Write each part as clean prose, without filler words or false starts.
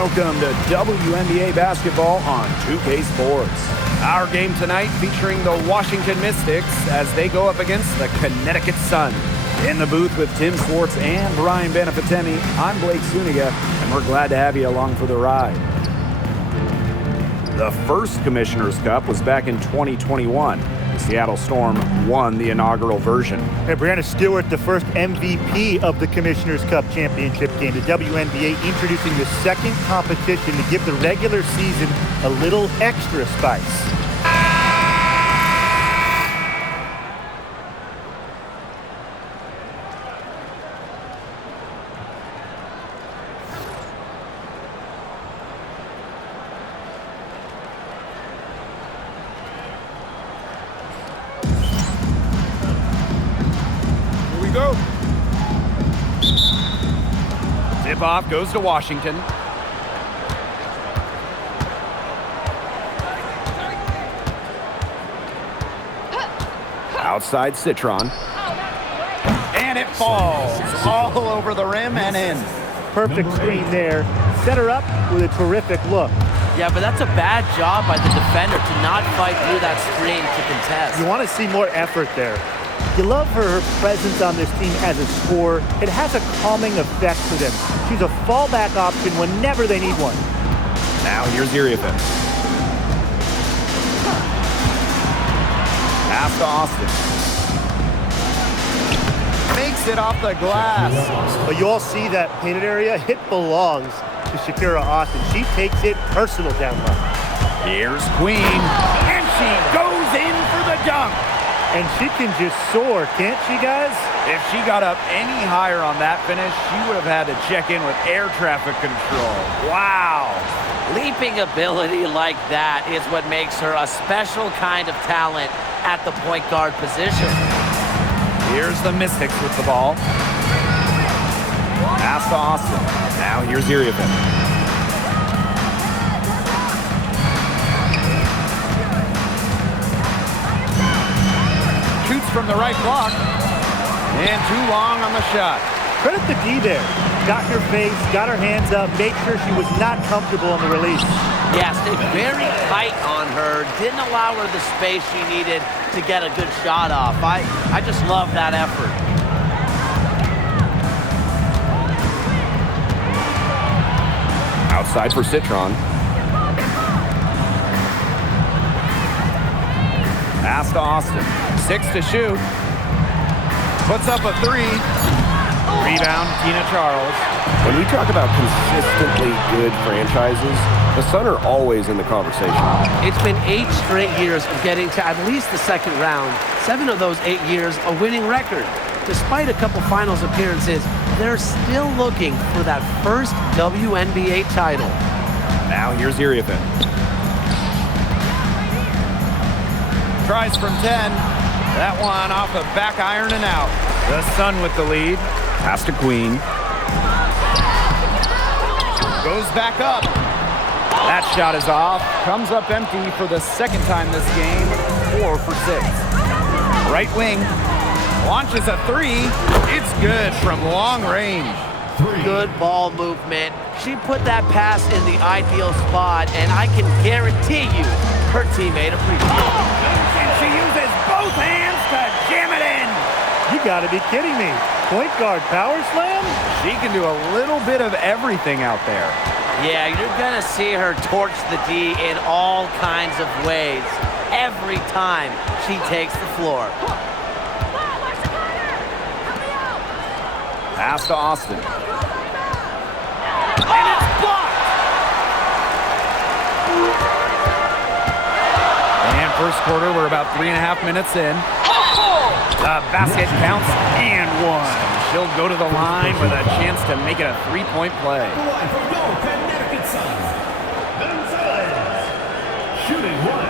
Welcome to WNBA basketball on 2K Sports. Our game tonight featuring the Washington Mystics as they go up against the Connecticut Sun. In the booth with Tim Swartz and Brian Benefitemi, I'm Blake Suniga, and we're glad to have you along for the ride. The first Commissioner's Cup was back in 2021. The Seattle Storm won the inaugural version. Hey, Brianna Stewart, the first MVP of the Commissioner's Cup championship game. The WNBA introducing the second competition to give the regular season a little extra spice. Go. Tip-off goes to Washington. Outside Citron. And it falls all over the rim and in. Perfect screen there. Set her up with a terrific look. Yeah, but that's a bad job by the defender to not fight through that screen to contest. You want to see more effort there. You love her presence on this team as a scorer. It has a calming effect to them. She's a fallback option whenever they need one. Now here's Iriafen. Pass to Austin. Makes it off the glass. But you all see that painted area? It belongs to Shakira Austin. She takes it personal down low. Here's Queen. And she goes in for the dunk. And she can just soar, can't she, guys? If she got up any higher on that finish, she would have had to check in with air traffic control. Wow. Leaping ability like that is what makes her a special kind of talent at the point guard position. Here's the Mystics with the ball. Pass to Austin. Now here's Iriafen. Shoots from the right block. And too long on the shot. Credit the D there. Got in her face, got her hands up, made sure she was not comfortable on the release. Yeah, stayed very tight on her. Didn't allow her the space she needed to get a good shot off. I just love that effort. Outside for Citron. Pass to Austin. 6 to shoot. Puts up a 3. Rebound, Tina Charles. When we talk about consistently good franchises, the Sun are always in the conversation. It's been 8 straight years of getting to at least the second round. 7 of those 8 years a winning record. Despite a couple finals appearances, they're still looking for that first WNBA title. Now here's Iriafen. Tries from 10. That one off the back iron and out. The Sun with the lead. Pass to Queen. Goes back up. That shot is off. Comes up empty for the second time this game. 4 for 6. Right wing. Launches a 3. It's good from long range. Good ball movement. She put that pass in the ideal spot, and I can guarantee you her teammate appreciates it. And she uses both hands to jam it in. You gotta be kidding me. Point guard power slam? She can do a little bit of everything out there. Yeah, you're gonna see her torch the D in all kinds of ways every time she takes the floor. Pass to Austin. And it's blocked! And first quarter, we're about 3.5 minutes in. The basket counts and 1. She'll go to the line with a chance to make it a 3-point play. From your Connecticut Sun, Gonzalez, shooting 1.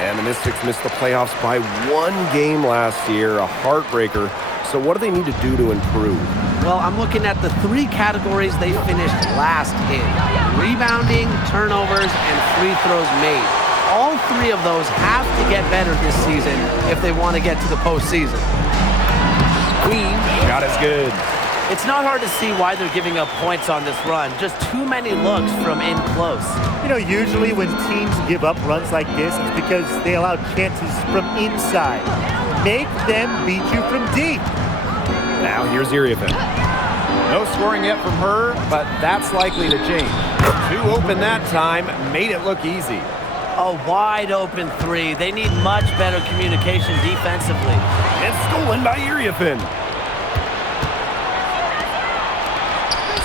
And the Mystics missed the playoffs by 1 game last year, a heartbreaker. So what do they need to do to improve? Well, I'm looking at the 3 categories they finished last in. Rebounding, turnovers, and free throws made. All three of those have to get better this season if they want to get to the postseason. Queen shot is good. It's not hard to see why they're giving up points on this run. Just too many looks from in close. You know, usually when teams give up runs like this, it's because they allow chances from inside. Make them beat you from deep. Now here's Iriafen. No scoring yet from her, but that's likely to change. Too open that time, made it look easy. A wide open three. They need much better communication defensively. It's stolen by Iriafen.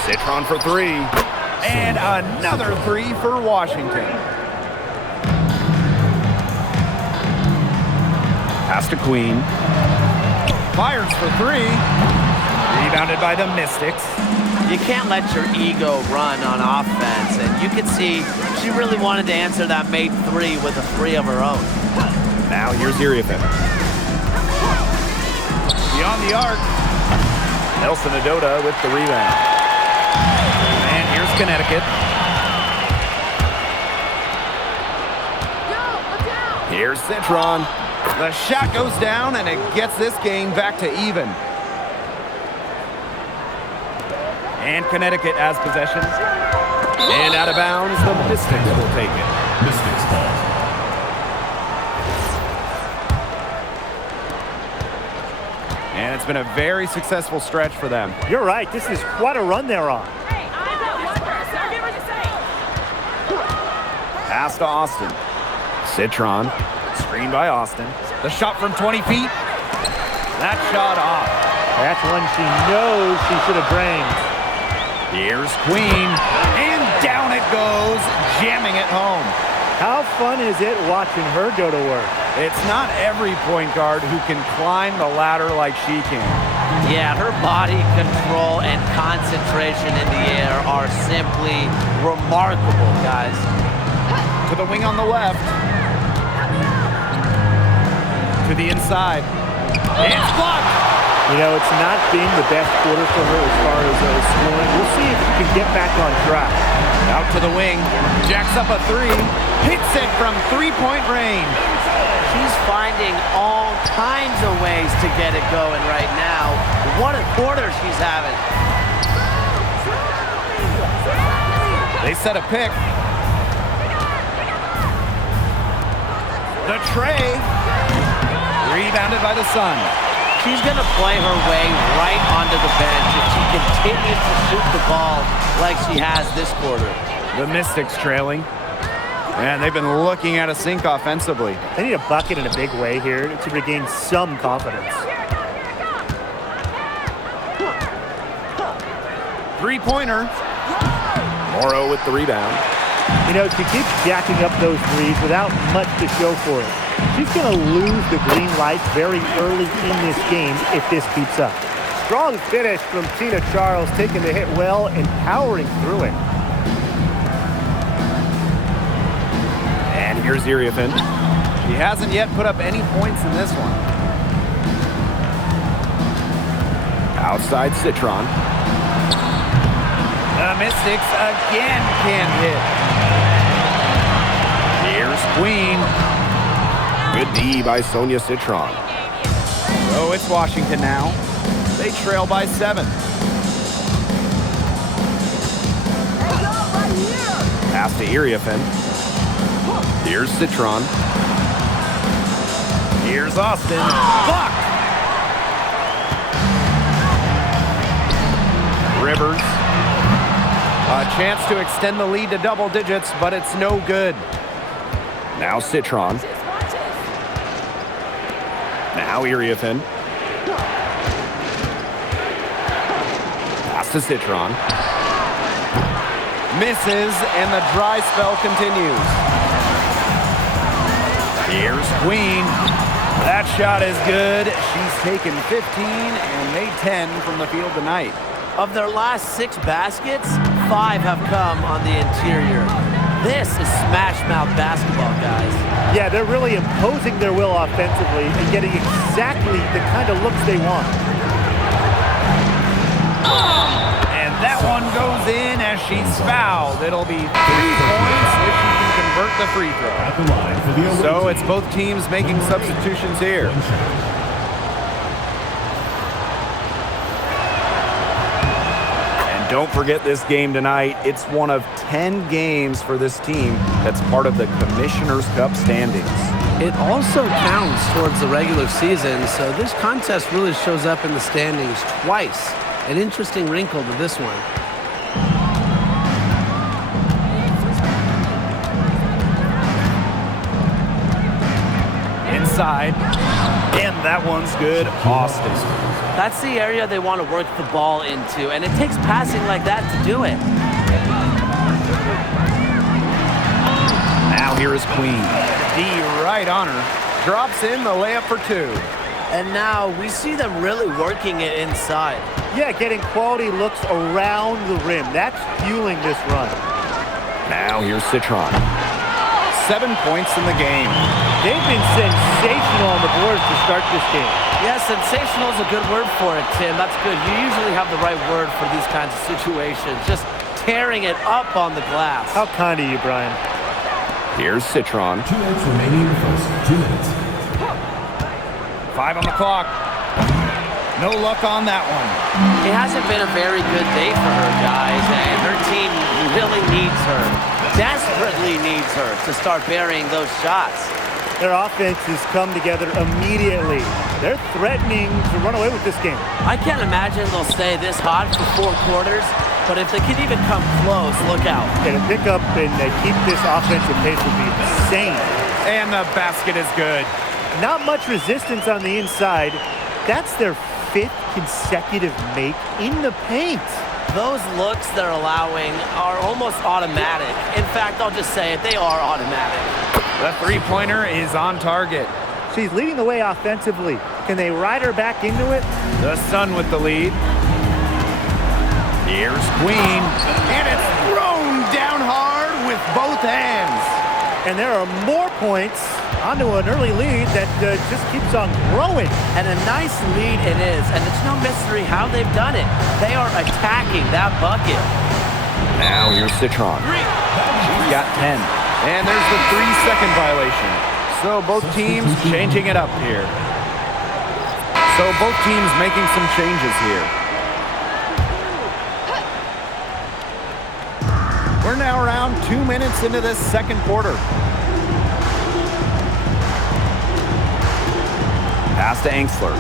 Citron for three. And another three for Washington. Pass to Queen. Fires for three. Rebounded by the Mystics. You can't let your ego run on offense, and you can see she really wanted to answer that made three with a three of her own. Now here's Iriafen. Beyond the arc. Nelson Adota with the rebound. And here's Connecticut. Here's Citron. The shot goes down, and it gets this game back to even. And Connecticut has possession. And out of bounds, the Mystics will take it. Mystics ball. And it's been a very successful stretch for them. You're right. This is quite a run they're on. Pass to Austin. Citron. Screened by Austin. The shot from 20 feet. That shot off. That's one she knows she should have drained. Here's Queen. And down it goes, jamming it home. How fun is it watching her go to work? It's not every point guard who can climb the ladder like she can. Yeah, her body control and concentration in the air are simply remarkable, guys. To the wing on the left. To the inside. It's blocked. You know, it's not been the best quarter for her as far as scoring. We'll see if she can get back on track. Out to the wing. Jacks up a three. Hits it from three-point range. She's finding all kinds of ways to get it going right now. What a quarter she's having. They set a pick. The tray. Rebounded by the Sun. She's going to play her way right onto the bench if she continues to shoot the ball like she has this quarter. The Mystics trailing. And they've been looking at a sink offensively. They need a bucket in a big way here to regain some confidence. Three-pointer. Morrow with the rebound. You know, she keeps jacking up those threes without much to show for it. She's going to lose the green light very early in this game if this keeps up. Strong finish from Tina Charles, taking the hit well and powering through it. And here's Iriafen. She hasn't yet put up any points in this one. Outside Citron. The Mystics again can't hit. Here's Queen. Good D by Sonia Citron. So it's Washington now. They trail by 7. Pass to Iriafen. Here's Citron. Here's Austin. Blocked! Rivers. A chance to extend the lead to double digits, but it's no good. Now Citron. Now Iriafen. Pass to Citron. Misses, and the dry spell continues. Here's Queen. That shot is good. She's taken 15 and made 10 from the field tonight. Of their last 6 baskets, 5 have come on the interior. This is smash-mouth basketball, guys. Yeah, they're really imposing their will offensively and getting exactly the kind of looks they want. And that one goes in as she's fouled. It'll be 3 points if she can convert the free throw. At the line for the away So team. it's both teams making substitutions here. One shot. And don't forget this game tonight. It's one of 10 games for this team that's part of the Commissioner's Cup standings. It also counts towards the regular season, so this contest really shows up in the standings twice. An interesting wrinkle to this one. Inside, and that one's good. Austin. That's the area they want to work the ball into, and it takes passing like that to do it. Now here is Queen. D right on her. Drops in the layup for two. And now we see them really working it inside. Yeah, getting quality looks around the rim. That's fueling this run. Now here's Citron. 7 points in the game. They've been sensational on the boards to start this game. Yeah, sensational is a good word for it, Tim. That's good. You usually have the right word for these kinds of situations. Just tearing it up on the glass. How kind of you, Brian. Here's Citron. 2 minutes remaining in the first. 2 minutes. 5 on the clock. No luck on that one. It hasn't been a very good day for her, guys, and her team really needs her, desperately needs her to start burying those shots. Their offense has come together immediately. They're threatening to run away with this game. I can't imagine they'll stay this hot for 4 quarters, but if they can even come close, look out. Yeah, to pick up and keep this offensive pace would be insane. And the basket is good. Not much resistance on the inside. That's their 5th consecutive make in the paint. Those looks they're allowing are almost automatic. In fact, I'll just say it, they are automatic. The three-pointer is on target. She's leading the way offensively. Can they ride her back into it? The Sun with the lead. Here's Queen. And it's thrown down hard with both hands. And there are more points onto an early lead that just keeps on growing. And a nice lead it is, and it's no mystery how they've done it. They are attacking that bucket. Now here's Citron. She's got 10. And there's the 3-second violation. So both teams changing it up here. So both teams making some changes here. We're now around 2 minutes into this second quarter. Pass to Angsler.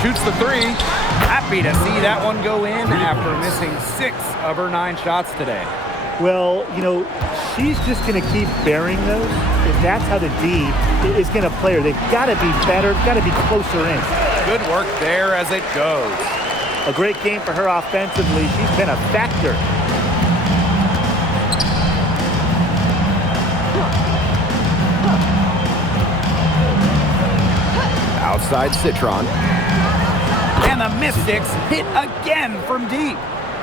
Shoots the 3. Happy to see that one go in after missing 6 of her 9 shots today. Well, you know, she's just going to keep burying those. If that's how the D is going to play her, they've got to be better, got to be closer in. Good work there as it goes. A great game for her offensively. She's been a factor. Outside Citron. And the Mystics hit again from deep.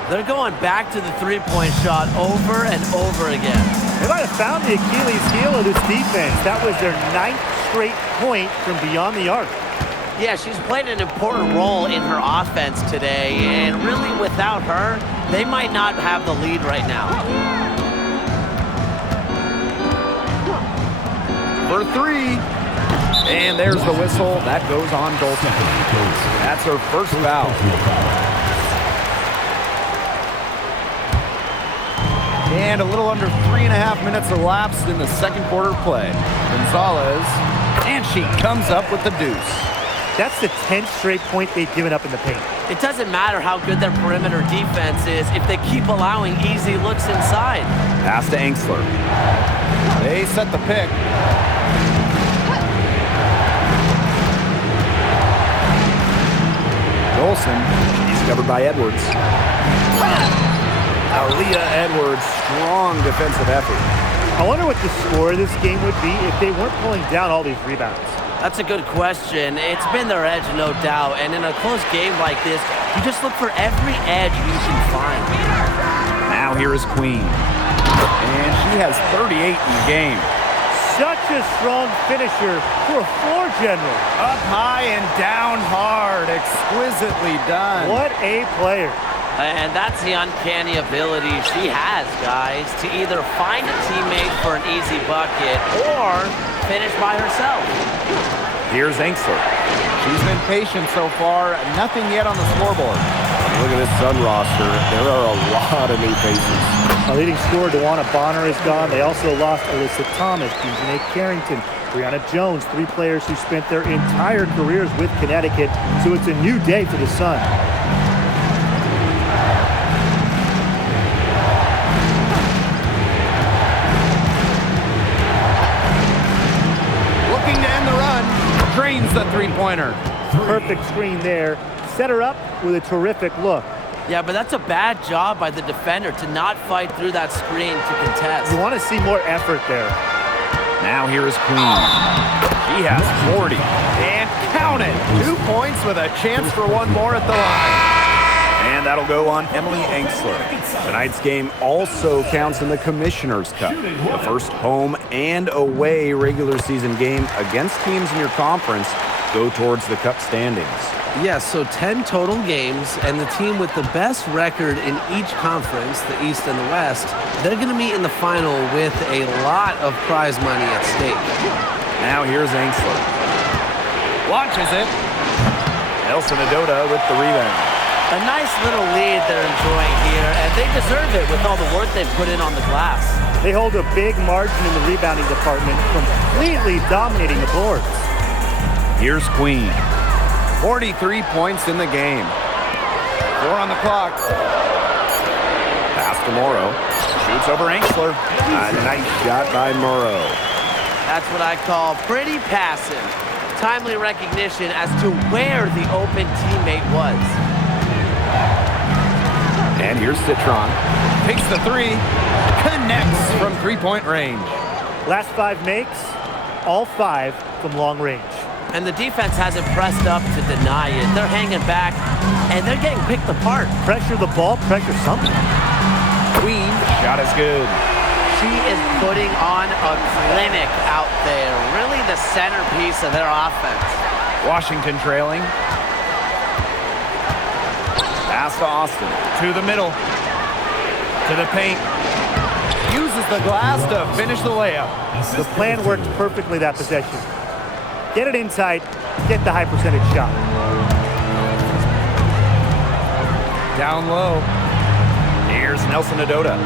They're going back to the three-point shot over and over again. They might have found the Achilles heel of this defense. That was their 9th straight point from beyond the arc. Yeah, she's played an important role in her offense today, and really without her, they might not have the lead right now. For 3. And there's the whistle. That goes on Dalton. That's her first foul. And a little under 3.5 minutes elapsed in the second quarter play. Gonzalez, and she comes up with the deuce. That's the 10th straight point they've given up in the paint. It doesn't matter how good their perimeter defense is if they keep allowing easy looks inside. Pass to Angsler. They set the pick. Olsen, she's covered by Edwards. Aaliyah Edwards, strong defensive effort. I wonder what the score of this game would be if they weren't pulling down all these rebounds. That's a good question. It's been their edge, no doubt. And in a close game like this, you just look for every edge you can find. Now here is Queen. And she has 38 in the game. Such a a strong finisher for a floor general. Up high and down hard. Exquisitely done. What a player. And that's the uncanny ability she has, guys, to either find a teammate for an easy bucket or finish by herself. Here's Engstler. She's been patient so far. Nothing yet on the scoreboard. Look at this Sun roster. There are a lot of new faces. Our leading scorer, DeWanna Bonner, is gone. They also lost Alyssa Thomas, Dejanay Carrington, Brianna Jones, 3 players who spent their entire careers with Connecticut. So it's a new day for the Sun. Looking to end the run. Drains the three-pointer. Perfect screen there. Set her up with a terrific look. Yeah, but that's a bad job by the defender to not fight through that screen to contest. You want to see more effort there. Now here is Queen. She has 40. And count it. 2 points with a chance for one more at the line. And that'll go on Emily Engstler. Tonight's game also counts in the Commissioner's Cup, the first home and away regular season game against teams in your conference go towards the Cup standings. Yes, so 10 total games, and the team with the best record in each conference, the East and the West, they're going to meet in the final with a lot of prize money at stake. Now here's Engstler. Launches it. Nelson Adota with the rebound. A nice little lead they're enjoying here, and they deserve it with all the work they've put in on the glass. They hold a big margin in the rebounding department, completely dominating the boards. Here's Queen. 43 points in the game. 4 on the clock. Pass to Morrow. Shoots over Engstler. A nice shot by Morrow. That's what I call pretty passive. Timely recognition as to where the open teammate was. And here's Citron. Takes the 3. Connects from three-point range. Last 5 makes, all 5 from long range. And the defense hasn't pressed up to deny it. They're hanging back, and they're getting picked apart. Pressure the ball, pressure something. Queen, shot is good. She is putting on a clinic out there. Really the centerpiece of their offense. Washington trailing. Pass to Austin. To the middle. To the paint. Uses the glass to finish the layup. The plan worked perfectly that possession. Get it inside, get the high percentage shot. Down low. Here's Nelson Adota.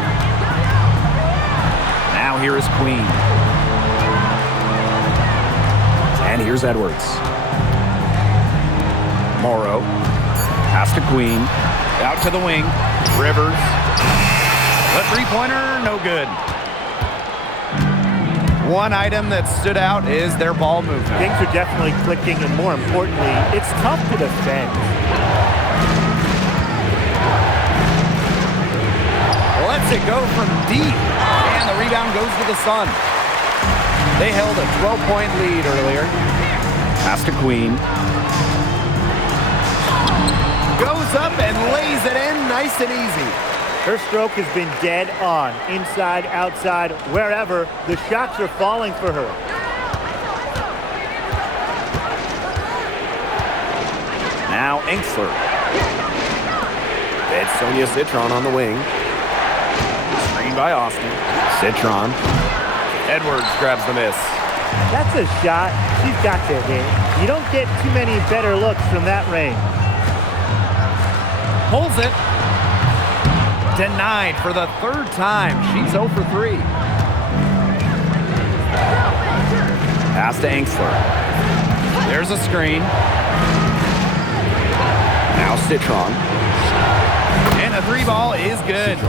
Now here is Queen. And here's Edwards. Morrow. Pass to Queen. Out to the wing. Rivers. The three-pointer, no good. One item that stood out is their ball movement. Things are definitely clicking, and more importantly, it's tough to defend. Lets it go from deep, and the rebound goes to the Sun. They held a 12-point lead earlier. Pass to Queen. Goes up and lays it in nice and easy. Her stroke has been dead on. Inside, outside, wherever, the shots are falling for her. Now Engstler. It's Sonia Citron on the wing. Screen by Austin. Citron. Edwards grabs the miss. That's a shot she's got to hit. You don't get too many better looks from that range. Pulls it. Denied for the 3rd time. She's 0 for 3. Pass to Engstler. There's a screen. Now Citron. And the 3 ball is good.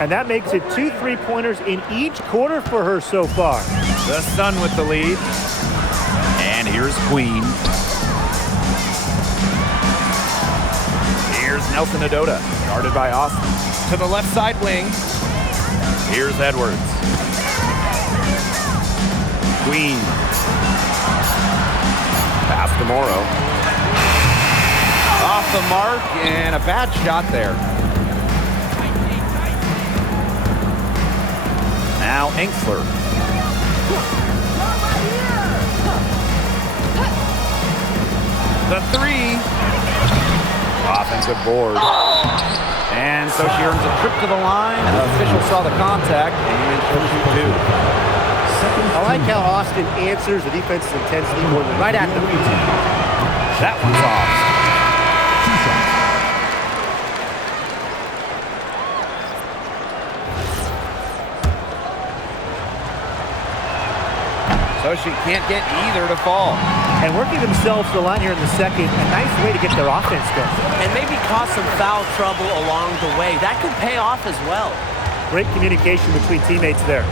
And that makes it 2 3-pointers in each quarter for her so far. The Sun with the lead. And here's Queen. Here's Nelson Adota, guarded by Austin. To the left side wing. Here's Edwards. Queen. Pass to Morrow. Off the mark, and a bad shot there. Now Engstler. The three. Offensive board. And so she earns a trip to the line. The official saw the contact, and she'll shoot two. I like how Austin answers the defense's intensity going right at them. That one's off. So she can't get either to fall. And working themselves to the line here in the second, a nice way to get their offense going. And maybe cause some foul trouble along the way. That could pay off as well. Great communication between teammates there.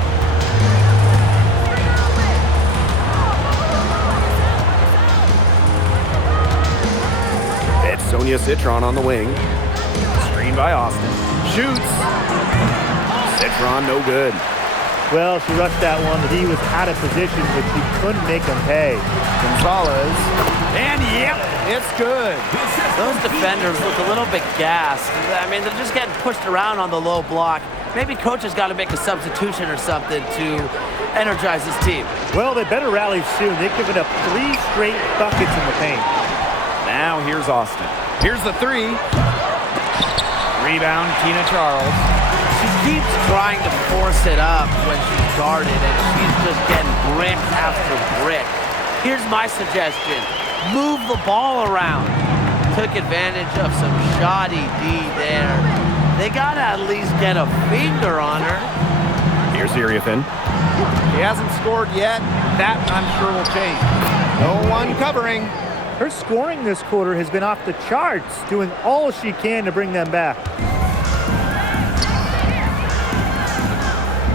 It's Sonia Citron on the wing. Screen by Austin. Shoots. Citron, no good. Well, she rushed that one. He was out of position, but she couldn't make him pay. Gonzalez. And yep, it's good. Those defenders look a little bit gassed. I mean, they're just getting pushed around on the low block. Maybe coach has got to make a substitution or something to energize his team. Well, they better rally soon. They've given up 3 straight buckets in the paint. Now here's Austin. Here's the three. Rebound, Tina Charles. She keeps trying to force it up when she's guarded, and she's just getting brick after brick. Here's my suggestion. Move the ball around. Took advantage of some shoddy D there. They got to at least get a finger on her. Here's Iriathan. She hasn't scored yet. That, I'm sure, will change. No one covering. Her scoring this quarter has been off the charts, doing all she can to bring them back.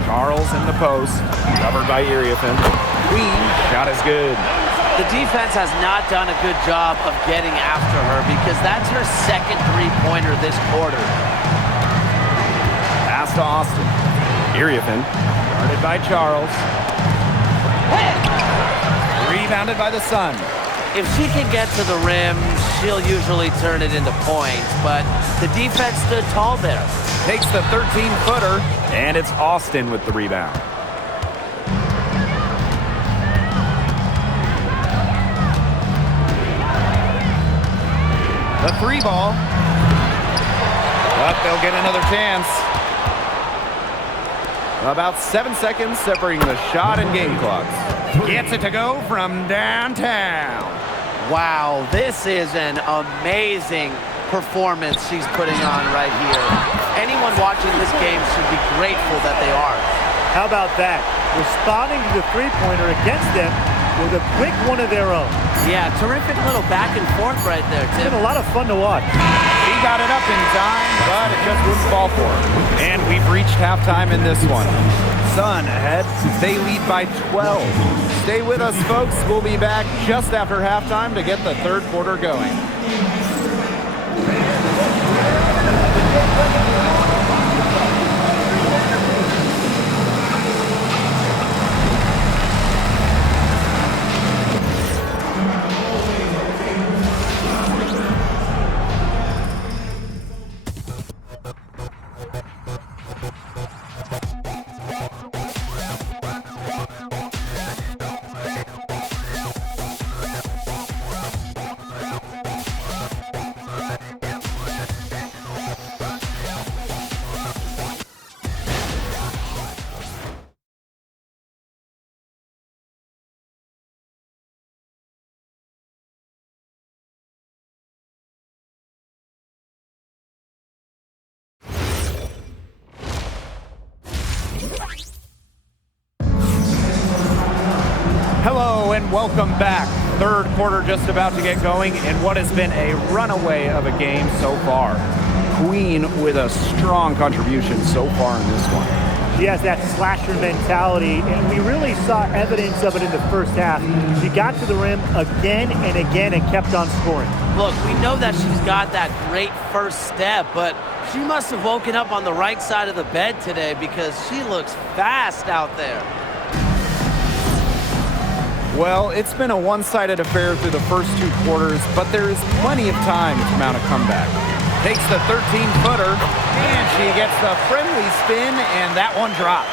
Charles in the post. Covered by Iriathan. Queen, shot is good. The defense has not done a good job of getting after her because that's her second three-pointer this quarter. Pass to Austin. Iriathan. Guarded by Charles. Rebounded by the Sun. If she can get to the rim, she'll usually turn it into points, but the defense stood tall there. Takes the 13-footer, and it's Austin with the rebound. The three ball. But they'll get another chance. About 7 seconds separating the shot and game clocks. Gets it to go from downtown. Wow, this is an amazing performance she's putting on right here. Anyone watching this game should be grateful that they are. How about that? Responding to the three-pointer against them with a quick one of their own. Yeah, terrific little back and forth right there, It's Tim. been a lot of fun to watch. He got it up in time, but it just wouldn't fall for him. And we've reached halftime in this one. Sun ahead. They lead by 12. Stay with us, folks. We'll be back just after halftime to get the third quarter going. Hello and welcome back. Third quarter just about to get going in what has been a runaway of a game so far. Queen with a strong contribution so far in this one. She has that slasher mentality, and we really saw evidence of it in the first half. She got to the rim again and again and kept on scoring. Look, we know that she's got that great first step, but she must have woken up on the right side of the bed today because she looks fast out there. Well, it's been a one-sided affair through the first two quarters, but there is plenty of time to mount a comeback. Takes the 13-footer, and she gets the friendly spin, and that one drops.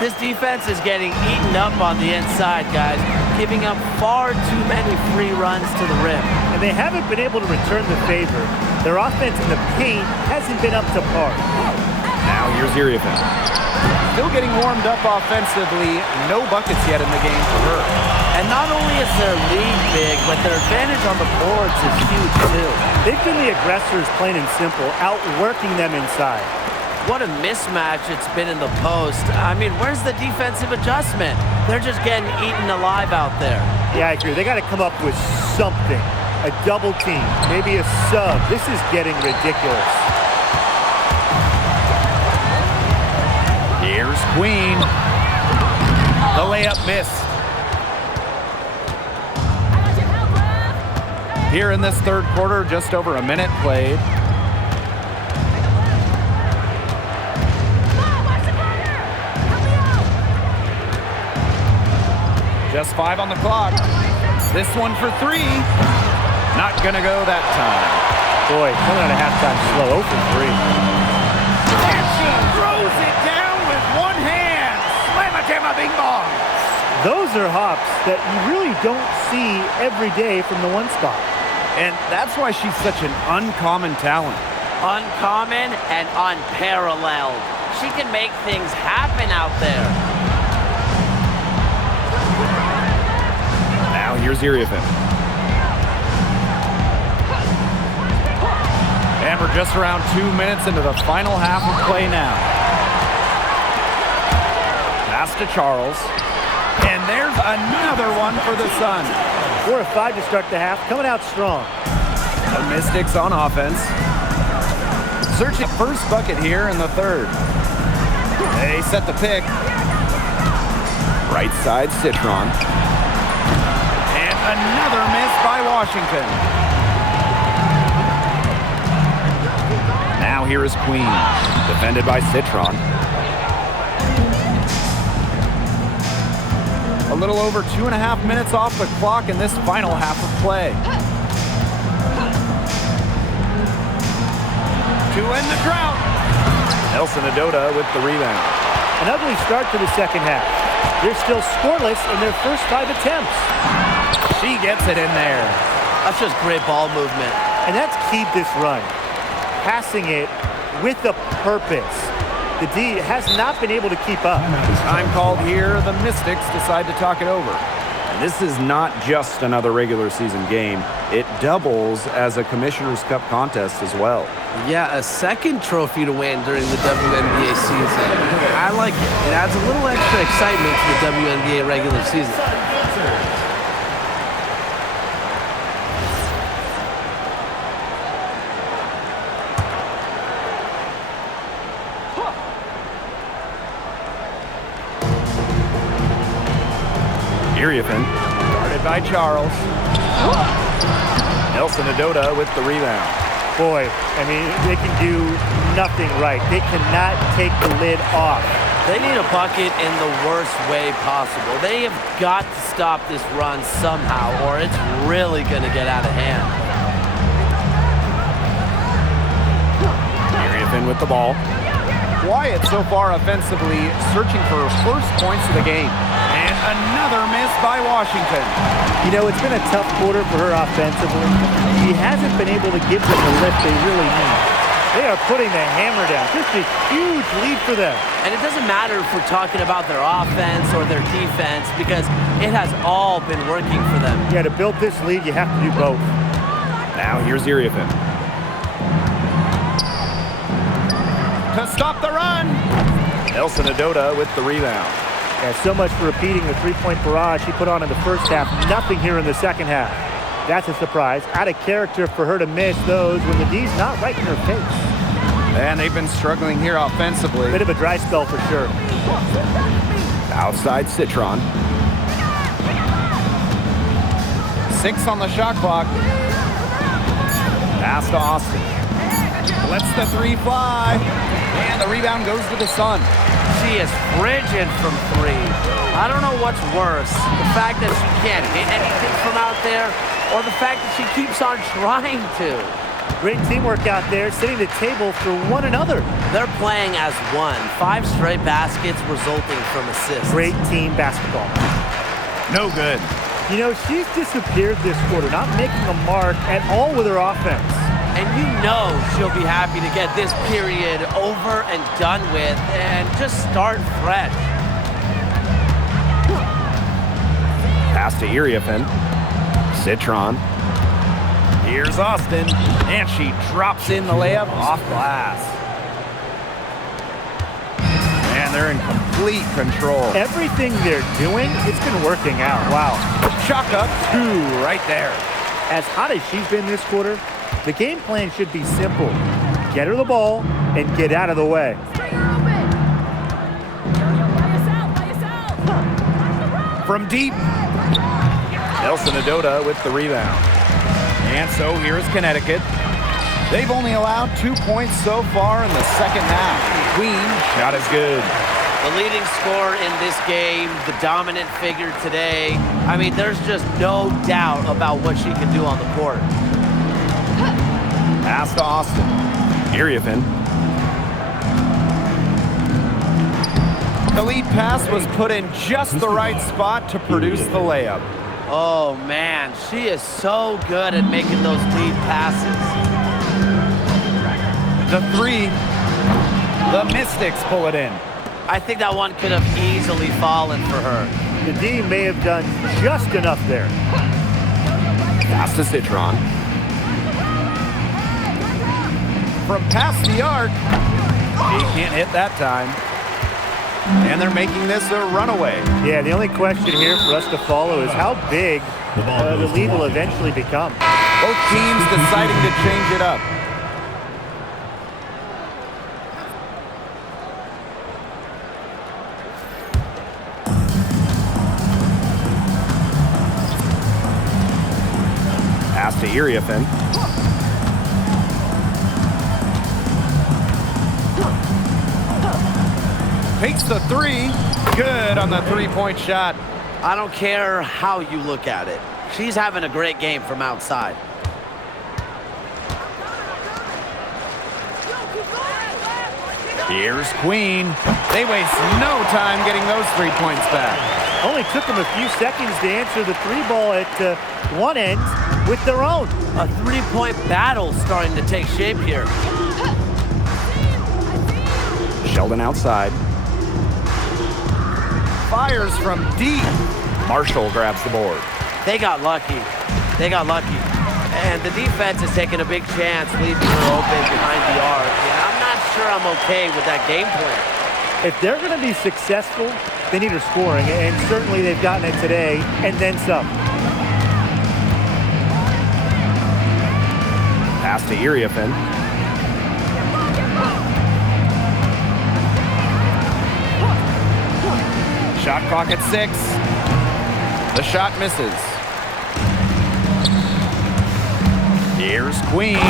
This defense is getting eaten up on the inside, guys. giving up far too many free runs to the rim. And they haven't been able to return the favor. Their offense in the paint hasn't been up to par. Now here's Iriafen. Still getting warmed up offensively. No buckets yet in the game for her. And not only is their lead big, but their advantage on the boards is huge too. They've been the aggressors, plain and simple, outworking them inside. What a mismatch it's been in the post. I mean, where's the defensive adjustment? They're just getting eaten alive out there. Yeah, I agree. They got to come up with something. A double team, maybe a sub. This is getting ridiculous. Here's Queen. The layup missed. Here in this third quarter, just over a minute played. Just 5 on the clock. This one for 3. Not gonna go that time. Boy, coming out of halftime slow, 0 for 3. And she throws it down with one hand. Slamma-jamma bing bong. Those are hops that you really don't see every day from the one spot. And that's why she's such an uncommon talent. Uncommon and unparalleled. She can make things happen out there. Now here's Iriafen. And we're just around 2 minutes into the final half of play now. Pass to Charles. And there's another one for the Sun. 4 of 5 to start the half, coming out strong. The Mystics on offense. Searching first bucket here in the third. They set the pick. Right side, Citron. And another miss by Washington. Now here is Queen, defended by Citron. A little over 2.5 minutes off the clock in this final half of play. To end the drought. Nelson Adota with the rebound. An ugly start to the second half. They're still scoreless in their first 5 attempts. She gets it in there. That's just great ball movement. And that's keyed this run. Passing it with a purpose. The D has not been able to keep up. Time called here. The Mystics decide to talk it over. And this is not just another regular season game. It doubles as a Commissioner's Cup contest as well. Yeah, a second trophy to win during the WNBA season. I like it. It adds a little extra excitement to the WNBA regular season. Iriafen, guarded by Charles. Nelson Adota with the rebound. Boy, I mean, they can do nothing right. They cannot take the lid off. They need a bucket in the worst way possible. They have got to stop this run somehow, or it's really going to get out of hand. Iriafen with the ball. Wyatt so far offensively searching for her first points of the game. And another miss by Washington. You know, it's been a tough quarter for her offensively. She hasn't been able to give them the lift they really need. They are putting the hammer down. Just a huge lead for them. And it doesn't matter if we're talking about their offense or their defense, because it has all been working for them. Yeah, to build this lead, you have to do both. Now here's Iriafen. To stop the run. Nelson Adota with the rebound. Yeah, so much for repeating the three-point barrage she put on in the first half. Nothing here in the second half. That's a surprise. Out of character for her to miss those when the D's not right in her face. And they've been struggling here offensively. Bit of a dry spell for sure. Outside Citron. 6 on the shot clock. Pass to Austin. Lets the 3 fly. And the rebound goes to the Sun. She is frigid from 3. I don't know what's worse, the fact that she can't hit anything from out there, or the fact that she keeps on trying to. Great teamwork out there, setting the table for one another. They're playing as one. 5 straight baskets resulting from assists. Great team basketball. No good. You know, she's disappeared this quarter, not making a mark at all with her offense. And you know she'll be happy to get this period over and done with and just start fresh. Pass to Iriafen. Citron. Here's Austin, and she drops in the layup off glass. And they're in complete control. Everything they're doing, it's been working out. Wow. Chalk up 2 right there. As hot as she's been this quarter, the game plan should be simple. Get her the ball and get out of the way. From deep, Nelson Adota with the rebound. And so here's Connecticut. They've only allowed 2 points so far in the second half. Queen shot is good. The leading scorer in this game, the dominant figure today. I mean, there's just no doubt about what she can do on the court. Pass to Austin. Iriafen. The lead pass was put in just the right spot to produce the layup. Oh, man, she is so good at making those lead passes. The 3. The Mystics pull it in. I think that one could have easily fallen for her. The D may have done just enough there. Pass to Citron. From past the arc. She can't hit that time. And they're making this a runaway. Yeah, the only question here for us to follow is how big the lead will eventually become. Both teams deciding to change it up. Pass to Iriafen. Takes the 3. Good on the three-point shot. I don't care how you look at it. She's having a great game from outside. Here's Queen. They waste no time getting those 3 points back. Only took them a few seconds to answer the 3-ball at one end with their own. A 3-point battle starting to take shape here. Sheldon outside. Fires from deep. Marshall grabs the board. They got lucky. They got lucky. And the defense is taking a big chance, leaving her open behind the arc. And I'm not sure I'm okay with that game plan. If they're going to be successful, they need her scoring, and certainly they've gotten it today, and then some. Pass to Iriafen. Shot clock at 6. The shot misses. Here's Queen. Oh,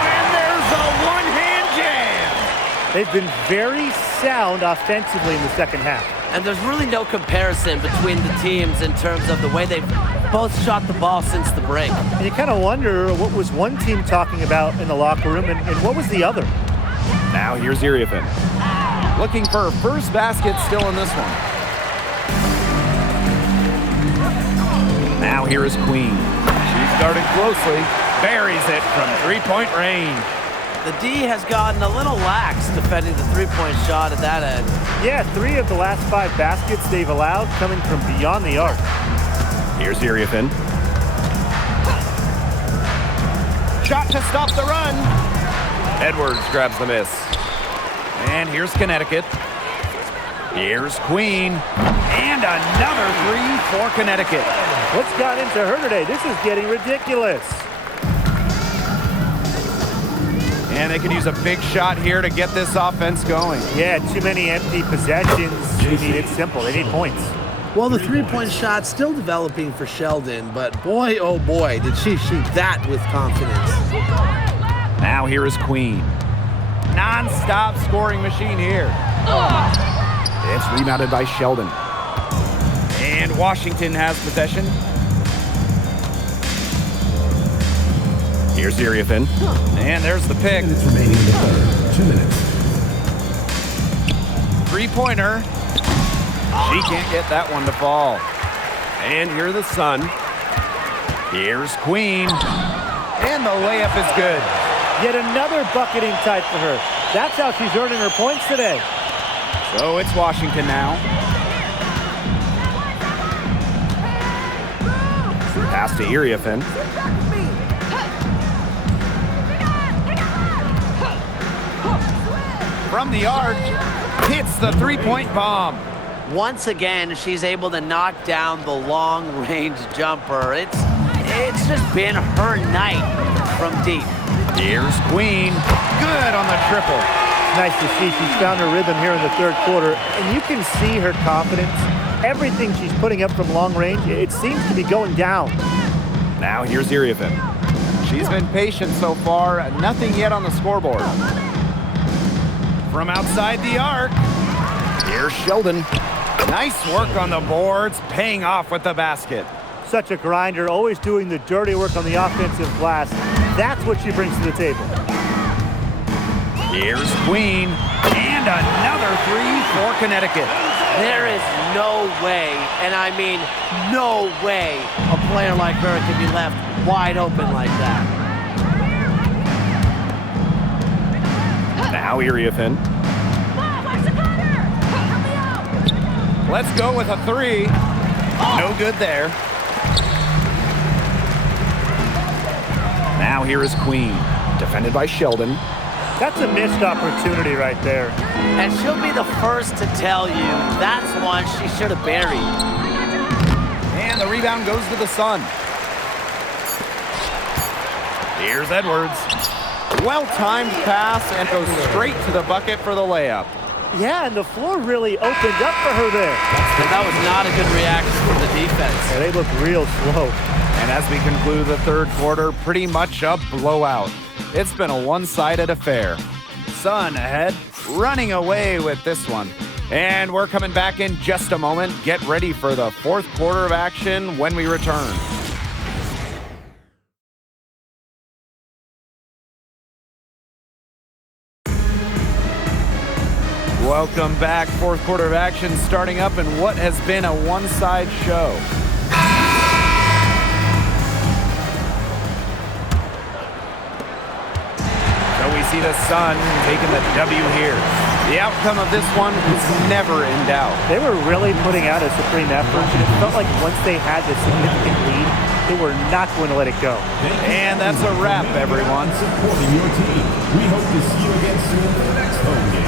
and there's a one-hand jam. They've been very sound offensively in the second half. And there's really no comparison between the teams in terms of the way they've both shot the ball since the break. And you kind of wonder what was one team talking about in the locker room and what was the other. Now here's Iriafen. Looking for her first basket still in this one. Now here is Queen. She's guarded closely. Buries it from three-point range. The D has gotten a little lax defending the three-point shot at that end. Yeah, 3 of the last 5 baskets they've allowed coming from beyond the arc. Here's Iriafen. Shot to stop the run. Edwards grabs the miss. And here's Connecticut. Here's Queen. And another 3 for Connecticut. What's got into her today? This is getting ridiculous. And they can use a big shot here to get this offense going. Yeah, too many empty possessions. You need it simple. They need points. Well, the three-point shot's still developing for Sheldon, but boy, oh boy, did she shoot that with confidence. Now here is Queen. Non-stop scoring machine here. It's rebounded by Sheldon. And Washington has possession. Here's Iriafen. And there's the pick. 2 minutes remaining in the quarter. 2 minutes. Three-pointer. She can't get that one to fall. And here the Sun. Here's Queen. And the layup is good. Yet another bucketing type for her. That's how she's earning her points today. So it's Washington now. Pass to Iriafen. From the arc, hits the three-point bomb. Once again, she's able to knock down the long-range jumper. It's just been her night from deep. Here's Queen. Good on the triple. Nice to see she's found her rhythm here in the third quarter, and you can see her confidence. Everything she's putting up from long range, it seems to be going down. Now here's Iriafen. She's been patient so far. Nothing yet on the scoreboard. From outside the arc, here's Sheldon. Nice work on the boards, paying off with the basket. Such a grinder, always doing the dirty work on the offensive glass. That's what she brings to the table. Here's Queen, and another three for Connecticut. There is no way, and I mean no way, a player like her can be left wide open like that. Now Iriafen. Let's go with a three. No good there. Now here is Queen, defended by Sheldon. That's a missed opportunity right there. And she'll be the first to tell you that's one she should have buried. And the rebound goes to the Sun. Here's Edwards. Well-timed pass and goes straight to the bucket for the layup. Yeah, and the floor really opened up for her there. And that was not a good reaction from the defense. Yeah, they look real slow. And as we conclude the third quarter, pretty much a blowout. It's been a one-sided affair. Sun ahead, running away with this one. And we're coming back in just a moment. Get ready for the fourth quarter of action when we return. Welcome back. Fourth quarter of action starting up in what has been a one-side show. So we see the Sun taking the W here. The outcome of this one was never in doubt. They were really putting out a supreme effort, and it felt like once they had this significant lead, they were not going to let it go. And that's a wrap, everyone. Supporting your team. We hope to see you again soon for the next home game.